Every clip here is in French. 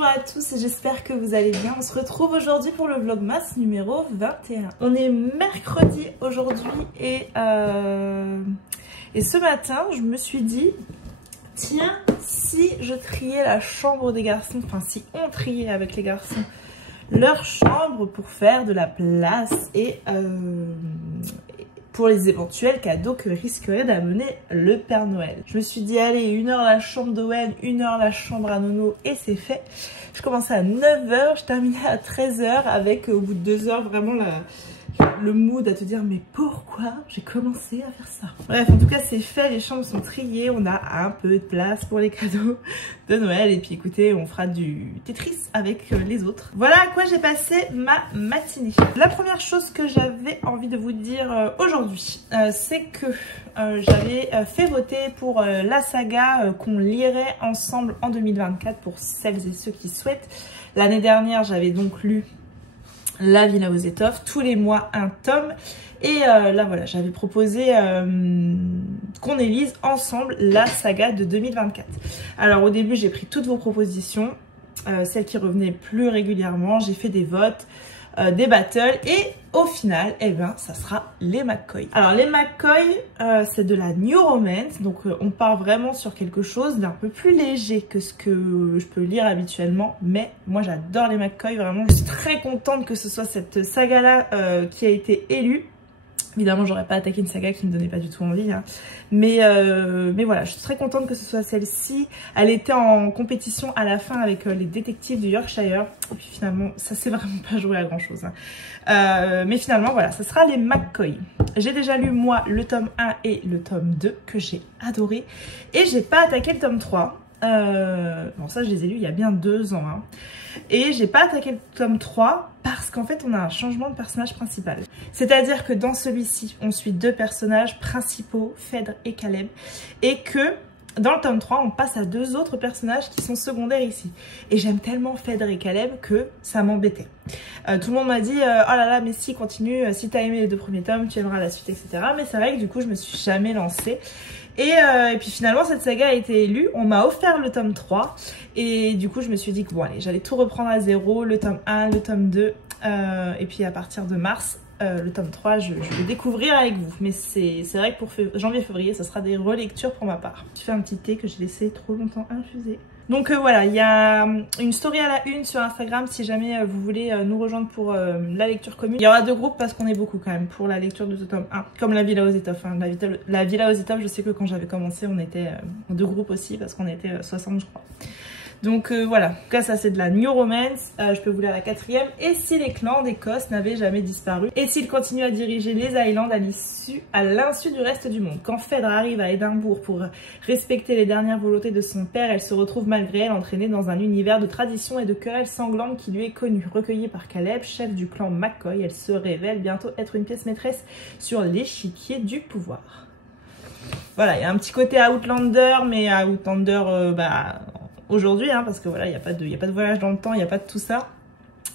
bonjour à tous et j'espère que vous allez bien. On se retrouve aujourd'hui pour le vlogmas numéro 21. On est mercredi aujourd'hui et ce matin je me suis dit, tiens, si je triais la chambre des garçons, enfin si on triait avec les garçons leur chambre pour faire de la place et pour les éventuels cadeaux que risquerait d'amener le Père Noël. Je me suis dit, allez, 1 heure la chambre d'Owen, 1 heure la chambre à Nono, et c'est fait. Je commençais à 9 h, je terminais à 13 h avec au bout de 2 heures vraiment le mood à te dire mais pourquoi j'ai commencé à faire ça. Bref, en tout cas c'est fait, les chambres sont triées, on a un peu de place pour les cadeaux de Noël et puis écoutez, on fera du Tetris avec les autres. Voilà à quoi j'ai passé ma matinée. La première chose que j'avais envie de vous dire aujourd'hui, c'est que j'avais fait voter pour la saga qu'on lirait ensemble en 2024 pour celles et ceux qui souhaitent. L'année dernière j'avais donc lu La Villa aux Étoffes, tous les mois un tome. Et là voilà, j'avais proposé qu'on élise ensemble la saga de 2024. Alors au début j'ai pris toutes vos propositions, celles qui revenaient plus régulièrement, j'ai fait des votes, des battles et au final, eh ben, ça sera les McCoy. Alors les McCoy, c'est de la New Romance, donc on part vraiment sur quelque chose d'un peu plus léger que ce que je peux lire habituellement, mais moi j'adore les McCoy, vraiment je suis très contente que ce soit cette saga-là qui a été élue. Évidemment, j'aurais pas attaqué une saga qui me donnait pas du tout envie, hein. Mais voilà, je suis très contente que ce soit celle-ci. Elle était en compétition à la fin avec les détectives du Yorkshire. Et puis finalement, ça s'est vraiment pas joué à grand chose, hein. Mais finalement, voilà, ce sera les McCoy. J'ai déjà lu, moi, le tome 1 et le tome 2, que j'ai adoré. Et j'ai pas attaqué le tome 3. Bon, ça, je les ai lus il y a bien 2 ans, hein. Et j'ai pas attaqué le tome 3 parce qu'en fait on a un changement de personnage principal. C'est-à-dire que dans celui-ci on suit 2 personnages principaux, Phèdre et Caleb, et que dans le tome 3 on passe à 2 autres personnages qui sont secondaires ici. Et j'aime tellement Phèdre et Caleb que ça m'embêtait. Tout le monde m'a dit oh là là mais si, continue, si t'as aimé les 2 premiers tomes tu aimeras la suite, etc. Mais c'est vrai que du coup je me suis jamais lancée. Et puis finalement cette saga a été élue, on m'a offert le tome 3 et du coup je me suis dit que bon allez, j'allais tout reprendre à zéro, le tome 1, le tome 2 et puis à partir de mars, le tome 3 je vais découvrir avec vous. Mais c'est vrai que pour janvier-février ce sera des relectures pour ma part. Je fais un petit thé que j'ai laissé trop longtemps infuser. Donc voilà, il y a une story à la une sur Instagram si jamais vous voulez nous rejoindre pour la lecture commune. Il y aura 2 groupes parce qu'on est beaucoup quand même pour la lecture de ce tome 1, comme La Villa aux Étoffes, hein. La Villa aux Étoffes, je sais que quand j'avais commencé on était en 2 groupes aussi parce qu'on était 60 je crois. Donc voilà, en tout cas ça c'est de la New Romance, je peux vous lire la 4e. Et si les clans d'Écosse n'avaient jamais disparu, et s'ils continuent à diriger les Highlands à l'insu du reste du monde. Quand Phèdre arrive à Édimbourg pour respecter les dernières volontés de son père, elle se retrouve malgré elle entraînée dans un univers de traditions et de querelles sanglantes qui lui est connu. Recueillie par Caleb, chef du clan McCoy, elle se révèle bientôt être une pièce maîtresse sur l'échiquier du pouvoir. Voilà, il y a un petit côté Outlander, mais Outlander aujourd'hui, hein, parce que voilà, il n'y a pas de voyage dans le temps, il n'y a pas de tout ça.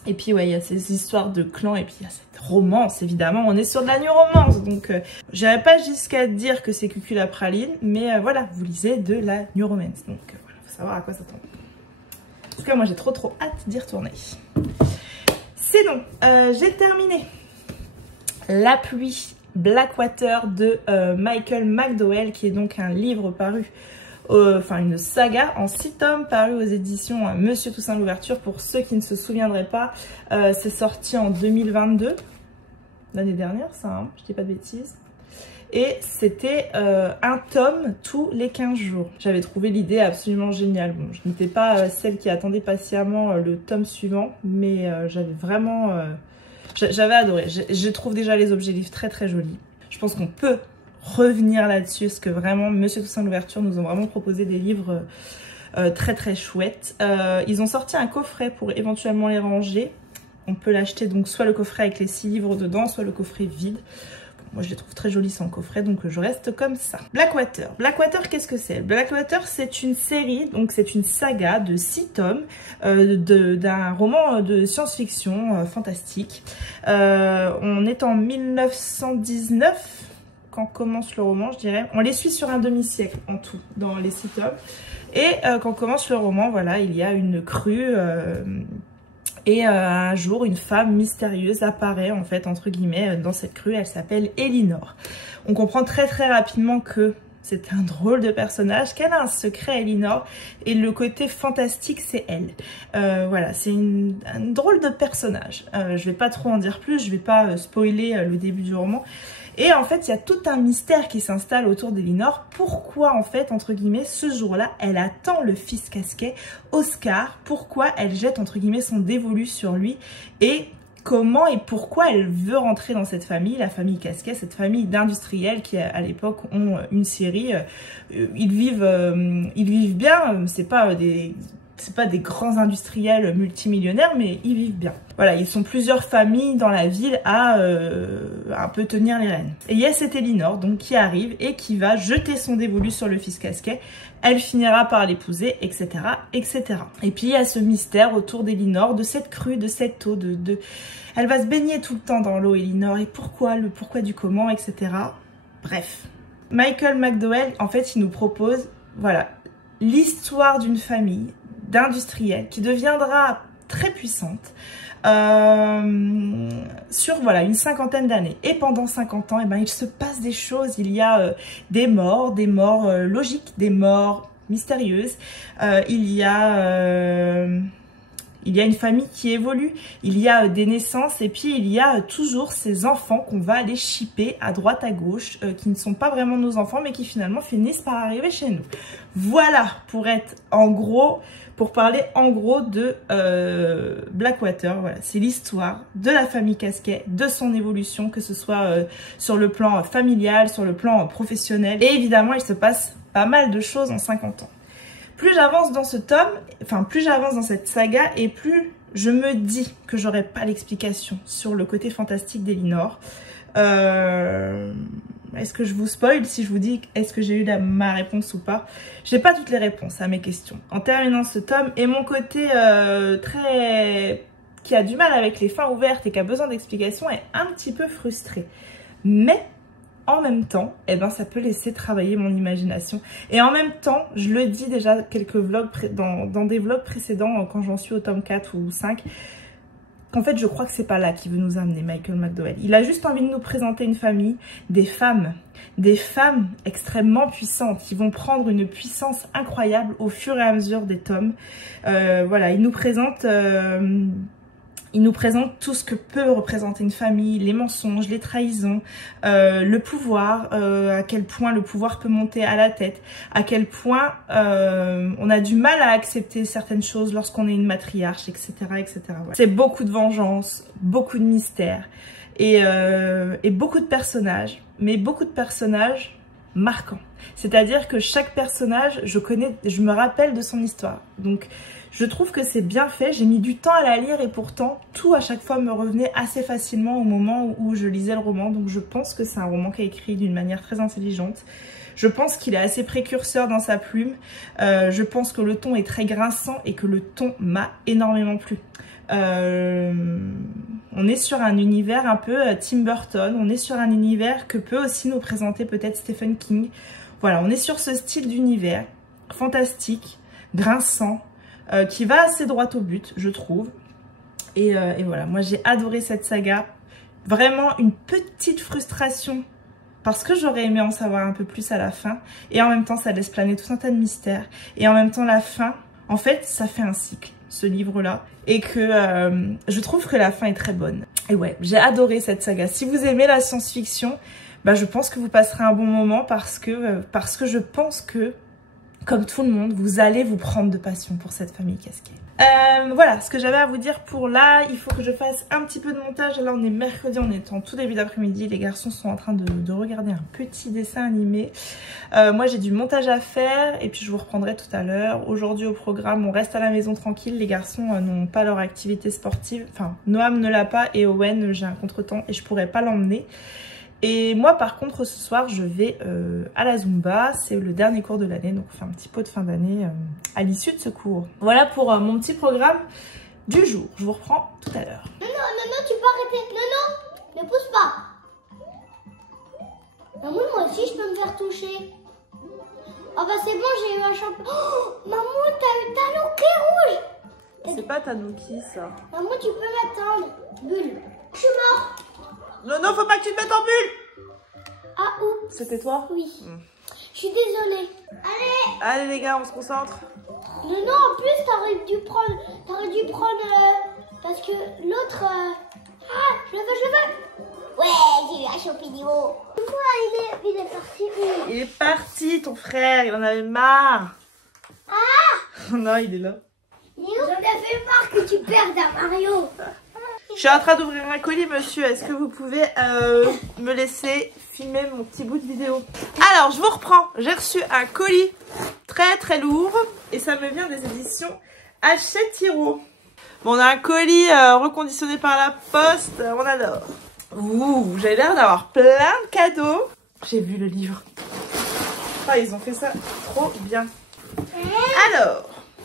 Et puis ouais, il y a ces histoires de clans et puis il y a cette romance, évidemment. On est sur de la New Romance, donc j'irai pas jusqu'à dire que c'est cucul la praline, mais voilà, vous lisez de la New Romance, donc voilà, faut savoir à quoi s'attendre. En tout cas, moi j'ai trop hâte d'y retourner. Sinon, j'ai terminé La pluie, Blackwater de Michael McDowell, qui est donc un livre paru enfin une saga en 6 tomes paru aux éditions Monsieur Toussaint Louverture. Pour ceux qui ne se souviendraient pas, c'est sorti en 2022, l'année dernière ça, hein, je dis pas de bêtises. Et c'était un tome tous les 15 jours. J'avais trouvé l'idée absolument géniale. Bon, je n'étais pas celle qui attendait patiemment le tome suivant, mais j'avais vraiment... j'avais adoré. Je trouve déjà les objets livres très jolis. Je pense qu'on peut revenir là-dessus, parce que vraiment Monsieur Toussaint Louverture nous ont vraiment proposé des livres très chouettes. Ils ont sorti un coffret pour éventuellement les ranger. On peut l'acheter donc soit le coffret avec les 6 livres dedans, soit le coffret vide. Moi je les trouve très jolis sans coffret, donc je reste comme ça. Blackwater. Blackwater, qu'est-ce que c'est? Blackwater, c'est une série, donc c'est une saga de 6 tomes d'un roman de science-fiction fantastique. On est en 1919 quand commence le roman, je dirais. On les suit sur un demi-siècle en tout, dans les 6 tomes. Et quand commence le roman, voilà, il y a une crue et un jour une femme mystérieuse apparaît en fait entre guillemets dans cette crue. Elle s'appelle Elinor. On comprend très rapidement que c'est un drôle de personnage, qu'elle a un secret, Elinor, et le côté fantastique, c'est elle. Voilà, c'est un drôle de personnage. Je vais pas trop en dire plus, je vais pas spoiler le début du roman. Et en fait, il y a tout un mystère qui s'installe autour d'Elinor. Pourquoi, en fait, entre guillemets, ce jour-là, elle attend le fils Casquet, Oscar. Pourquoi elle jette, entre guillemets, son dévolu sur lui. Et comment et pourquoi elle veut rentrer dans cette famille, la famille Casquet, cette famille d'industriels qui à l'époque ont une série. Ils vivent bien, c'est pas des grands industriels multimillionnaires, mais ils vivent bien. Voilà, ils sont plusieurs familles dans la ville à un peu tenir les rênes. Et il y a cette Elinor donc qui arrive et qui va jeter son dévolu sur le fils Casquet. Elle finira par l'épouser, etc., etc. Et puis il y a ce mystère autour d'Elinor, de cette crue, de cette eau, elle va se baigner tout le temps dans l'eau, Elinor, et pourquoi, le pourquoi du comment, etc. Bref. Michael McDowell, en fait, il nous propose, voilà, l'histoire d'une famille d'industriels qui deviendra très puissante sur voilà une cinquantaine d'années. Et pendant 50 ans, eh ben, il se passe des choses. Il y a des morts logiques, des morts mystérieuses. Il y a une famille qui évolue, il y a des naissances et puis il y a toujours ces enfants qu'on va aller shipper à droite à gauche, qui ne sont pas vraiment nos enfants mais qui finalement finissent par arriver chez nous. Voilà pour parler en gros de Blackwater. Voilà, c'est l'histoire de la famille Casquet, de son évolution, que ce soit sur le plan familial, sur le plan professionnel. Et évidemment, il se passe pas mal de choses en 50 ans. Plus j'avance dans ce tome, enfin plus j'avance dans cette saga et plus je me dis que j'aurai pas l'explication sur le côté fantastique d'Elinor. Est-ce que je vous spoil si je vous dis est-ce que j'ai eu ma réponse ou pas? J'ai pas toutes les réponses à mes questions. En terminant ce tome, et mon côté qui a du mal avec les fins ouvertes et qui a besoin d'explications est un petit peu frustré. Mais en même temps, eh ben, ça peut laisser travailler mon imagination. Et en même temps, je le dis déjà quelques vlogs dans des vlogs précédents, quand j'en suis au tome 4 ou 5, qu'en fait, je crois que c'est pas là qu'il veut nous amener, Michael McDowell. Il a juste envie de nous présenter une famille, des femmes extrêmement puissantes qui vont prendre une puissance incroyable au fur et à mesure des tomes. Voilà, il nous présente tout ce que peut représenter une famille, les mensonges, les trahisons, le pouvoir, à quel point le pouvoir peut monter à la tête, à quel point on a du mal à accepter certaines choses lorsqu'on est une matriarche, etc. etc. Ouais. C'est beaucoup de vengeance, beaucoup de mystère et beaucoup de personnages, mais beaucoup de personnages marquants. C'est-à-dire que chaque personnage, je me rappelle de son histoire. Donc, je trouve que c'est bien fait, j'ai mis du temps à la lire et pourtant tout à chaque fois me revenait assez facilement au moment où je lisais le roman. Donc je pense que c'est un roman qui est écrit d'une manière très intelligente. Je pense qu'il est assez précurseur dans sa plume. Je pense que le ton est très grinçant et que le ton m'a énormément plu. On est sur un univers un peu Tim Burton, on est sur un univers que peut aussi nous présenter peut-être Stephen King. Voilà, on est sur ce style d'univers fantastique, grinçant, qui va assez droit au but, je trouve. Et voilà, moi j'ai adoré cette saga. Vraiment une petite frustration parce que j'aurais aimé en savoir un peu plus à la fin. Et en même temps, ça laisse planer tout un tas de mystères. Et en même temps, la fin, en fait, ça fait un cycle, ce livre-là. Et que je trouve que la fin est très bonne. Et ouais, j'ai adoré cette saga. Si vous aimez la science-fiction, bah, je pense que vous passerez un bon moment parce que je pense que, comme tout le monde, vous allez vous prendre de passion pour cette famille Casquet. Voilà ce que j'avais à vous dire pour là. Il faut que je fasse un petit peu de montage. Là, on est mercredi, on est en tout début d'après-midi. Les garçons sont en train de regarder un petit dessin animé. Moi, j'ai du montage à faire et puis je vous reprendrai tout à l'heure. Aujourd'hui, au programme, on reste à la maison tranquille. Les garçons n'ont pas leur activité sportive. Enfin, Noam ne l'a pas et Owen, j'ai un contretemps et je pourrais pas l'emmener. Et moi par contre ce soir je vais à la Zumba, c'est le dernier cours de l'année, donc on fait un petit pot de fin d'année à l'issue de ce cours. Voilà pour mon petit programme du jour, je vous reprends tout à l'heure. Non, tu peux arrêter, non, ne pousse pas. Ah oui, moi aussi je peux me faire toucher. Oh bah c'est bon, j'ai eu un champion. Oh, maman, t'as eu Tanuki rouge. C'est pas Tanuki ça. Maman, tu peux m'attendre. Bulle. Je suis mort. Non, non, faut pas que tu te mettes en bulle. Ah, oups. C'était toi? Oui. Je suis désolée. Allez. Allez les gars, on se concentre. Non, non, en plus, t'aurais dû prendre, parce que l'autre... Ah, je le veux. Ouais, j'ai eu un champignon. Pourquoi il est parti où? Il est parti, ton frère, il en avait marre. Ah. Non, il est là. J'en avais marre que tu perdes un Mario. Je suis en train d'ouvrir un colis, monsieur. Est-ce que vous pouvez me laisser filmer mon petit bout de vidéo? Alors, je vous reprends. J'ai reçu un colis très très lourd et ça me vient des éditions Hachette Hiro. Bon, on a un colis reconditionné par la poste. On adore. Ouh, j'ai l'air d'avoir plein de cadeaux. J'ai vu le livre. Ah, ils ont fait ça trop bien.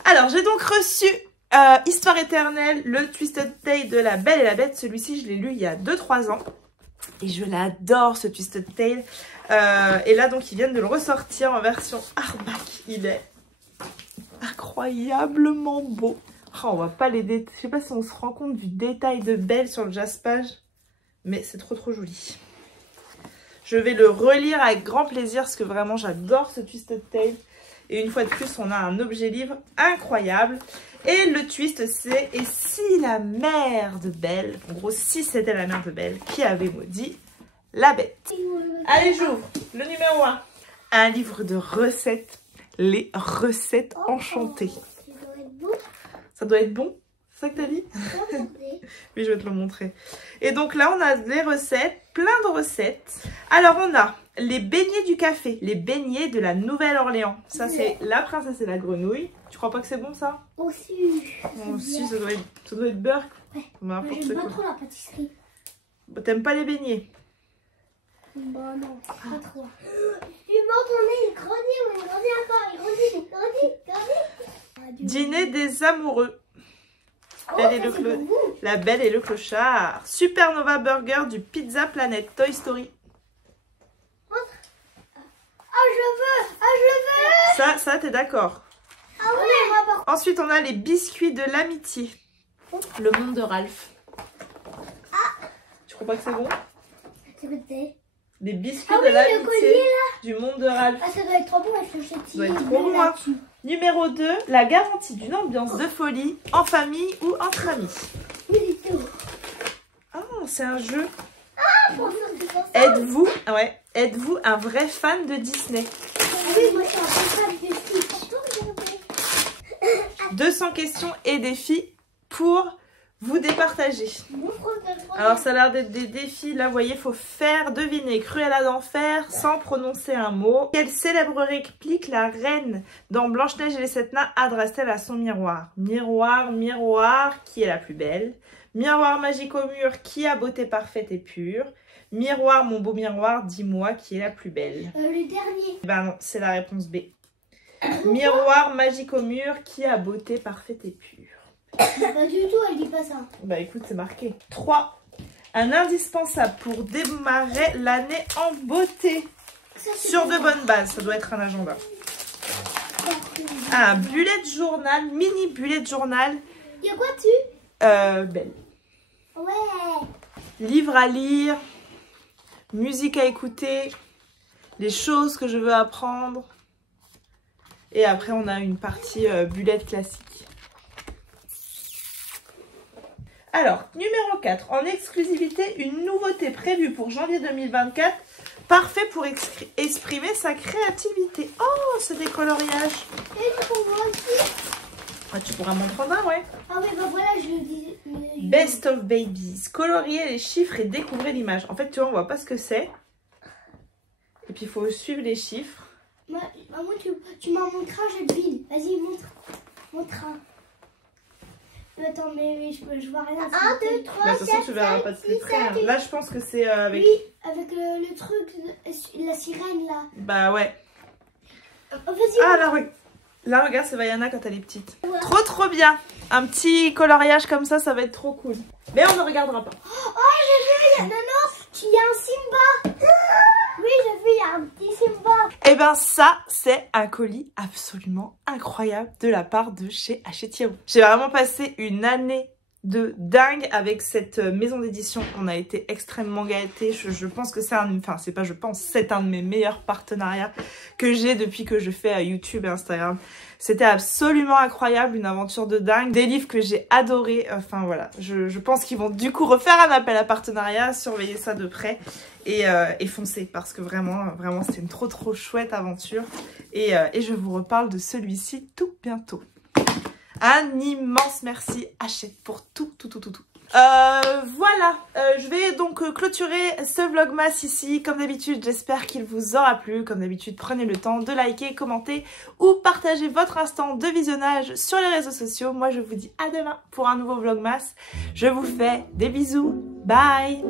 Alors j'ai donc reçu Histoire éternelle, le Twisted Tale de La Belle et la Bête. Celui-ci, je l'ai lu il y a 2-3 ans. Et je l'adore, ce Twisted Tale. Et là, donc, ils viennent de le ressortir en version hardback. Il est incroyablement beau. Oh, on voit pas les détails. Je sais pas si on se rend compte du détail de Belle sur le jaspage. Mais c'est trop trop joli. Je vais le relire avec grand plaisir parce que vraiment, j'adore ce Twisted Tale. Et une fois de plus, on a un objet livre incroyable. Et le twist, c'est « Et si la mère de Belle », en gros, si c'était la mère de Belle, qui avait maudit la bête. Allez, j'ouvre le numéro 1. Un livre de recettes. Les recettes enchantées. Ça doit être bon. C'est ça que t'as dit? Oui, je vais te le montrer. Et donc là, on a des recettes, plein de recettes. Alors, on a les beignets du café, les beignets de la Nouvelle-Orléans. Ça, c'est la princesse et la grenouille. Tu crois pas que c'est bon, ça? Aussi. Aussi, ça doit être beurre. Ouais. N'importe quoi. Pas trop la pâtisserie. Bah, t'aimes pas les beignets? Bah non, pas trop. Tu m'as tourné, il grandit encore, il grandit. Dîner des amoureux. Oh, La Belle et le Clochard. Supernova Burger du Pizza Planet Toy Story. Ah, je veux. Ça, t'es d'accord? Ah ouais. Ensuite, on a les biscuits de l'amitié. Le monde de Ralph. Tu crois pas que c'est bon? Les biscuits de l'amitié du monde de Ralph. Ah, ça doit être trop bon avec le châtillon. Ça doit être trop bon, hein. Numéro 2, la garantie d'une ambiance de folie en famille ou entre amis. Oh, c'est un jeu. Êtes-vous un vrai fan de Disney? Oui, moi je suis un fan de Disney. 200 questions et défis pour vous départager. Alors ça a l'air d'être des défis. Là, vous voyez, il faut faire deviner Cruella d'enfer sans prononcer un mot. Quelle célèbre réplique la reine dans Blanche-Neige et les 7 nains adresse-t-elle à son miroir? Miroir, miroir, qui est la plus belle? Miroir magique au mur, qui a beauté parfaite et pure? Miroir, mon beau miroir, dis-moi qui est la plus belle. Le dernier. Ben non, c'est la réponse B. Miroir magique au mur, qui a beauté parfaite et pure? Pas du tout, elle dit pas ça. Bah écoute, c'est marqué. 3. Un indispensable pour démarrer l'année en beauté. Sur de bonnes bases, ça doit être un agenda. Un bullet journal, mini bullet journal. Il y a quoi dessus? Belle. Ouais. Livre à lire, musique à écouter, les choses que je veux apprendre. Et après, on a une partie bullet classique. Alors, numéro 4. En exclusivité, une nouveauté prévue pour janvier 2024. Parfait pour exprimer sa créativité. Oh, c'est des coloriages. Et pour moi aussi. Ah, tu pourras m'en prendre un, ouais. Ah oui, bah voilà, je le dis. Best of Babies. Colorier les chiffres et découvrir l'image. En fait, tu vois, on voit pas ce que c'est. Et puis, il faut suivre les chiffres. Maman, tu m'en montres un, je devine. Vas-y, montre. Montre un. Attends, mais je vois rien. 1, 2, 3, 4, 5, 6, 7, Là, je pense que c'est avec... Oui, avec le truc, la sirène, là. Bah ouais. Vas-y. Ah, là, regarde, c'est Vaiana quand elle est petite. Ouais. Trop bien. Un petit coloriage comme ça va être trop cool. Mais on ne regardera pas. Oh, j'ai vu, non, il y a un Simba. Oui, j'ai vu, il y a un petit Simba. Eh ben ça, c'est un colis absolument incroyable de la part de chez Hachette. J'ai vraiment passé une année de dingue avec cette maison d'édition. On a été extrêmement gâtés. Je pense que c'est c'est un de mes meilleurs partenariats que j'ai depuis que je fais YouTube et Instagram. C'était absolument incroyable, une aventure de dingue, des livres que j'ai adorés. Enfin voilà, je pense qu'ils vont du coup refaire un appel à partenariat, surveiller ça de près et foncer parce que vraiment c'était une trop chouette aventure et je vous reparle de celui-ci tout bientôt. Un immense merci Hachette pour tout. Voilà, je vais donc clôturer ce vlogmas ici. Comme d'habitude, j'espère qu'il vous aura plu. Comme d'habitude, prenez le temps de liker, commenter ou partager votre instant de visionnage sur les réseaux sociaux. Moi, je vous dis à demain pour un nouveau vlogmas. Je vous fais des bisous. Bye!